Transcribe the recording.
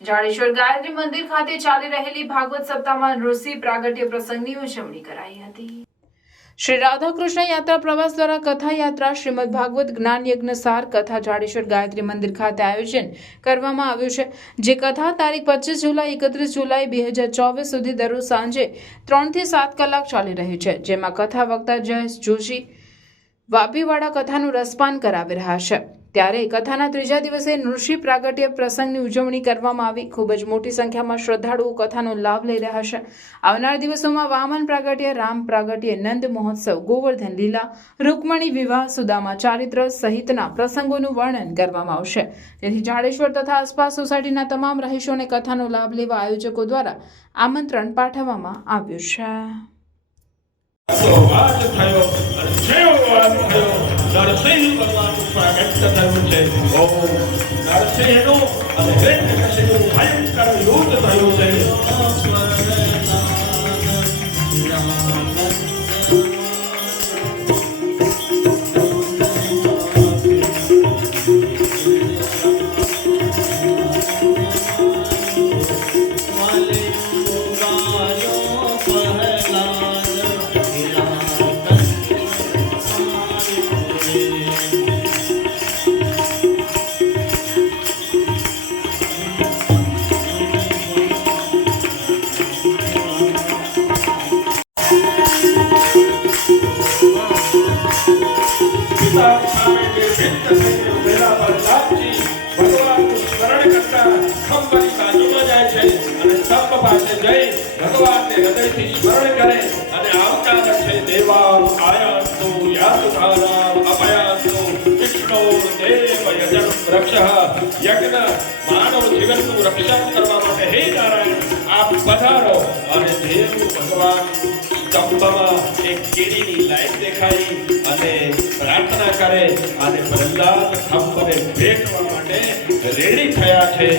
જાડેશ્વર ગાયત્રી મંદિર ખાતે ચાલી રહેલી ભાગવત સપ્તાહમાં ઋષિ પ્રાગટ્ય પ્રસંગની ઉજવણી કરાઈ હતી। શ્રી રાધાકૃષ્ણ યાત્રા પ્રવાસ દ્વારા કથા યાત્રા શ્રીમદ ભાગવત જ્ઞાન યજ્ઞ સાર કથા જાડેશ્વર ગાયત્રી મંદિર ખાતે આયોજન કરવામાં આવ્યું છે। જે કથા તારીખ 25 જુલાઈ 31 જુલાઈ 2024 સુધી દરરોજ સાંજે 3 થી 7 કલાક ચાલી રહી છે। જેમાં કથા વક્તા જયેશ જોશી વાપીવાડા કથાનું રસપાન કરાવી રહ્યા છે। ત્યારે કથાના ત્રીજા દિવસે ઋષિ પ્રાગટ્ય પ્રસંગની ઉજવણી કરવામાં આવી। ખૂબ જ મોટી સંખ્યામાં શ્રદ્ધાળુઓ કથાનો લાભ લઈ રહ્યા છે। આવનાર દિવસોમાં વામન પ્રાગટ્ય, રામ પ્રાગટ્ય, નંદ મહોત્સવ, ગોવર્ધન લીલા, રૂકમણી વિવાહ, સુદામા ચારિત્ર સહિતના પ્રસંગોનું વર્ણન કરવામાં આવશે। તેથી જાડેશ્વર તથા આસપાસ સોસાયટીના તમામ રહીશોને કથાનો લાભ લેવા આયોજકો દ્વારા આમંત્રણ પાઠવવામાં આવ્યું છે। નરસિંહ ભગવાનનું સ્વાગત થયું છે। ઓમ નરસિંહનું અને હિરણ્યકશિપુનું ભયંકર યુદ્ધ થયું છે। ભગવાનને હૃદયથી સ્મરણ કરે અને આવકાર છે। દેવામ આયાંતુ યાતુધારામ અપયાંતુ વિષ્ણુ દેવ યજન રક્ષઃ। યજ્ઞ માનવ જીવનનું રક્ષણ કરવા માટે હે નારાયણ આપ પધારો। અને દેવ ભગવાન સ્તંભમાં એક કેરીની લાઈન દેખાઈ અને પ્રાર્થના કરે અને પ્રહલાદ સ્તંભને ભેટવા માટે રેડી થયા છે।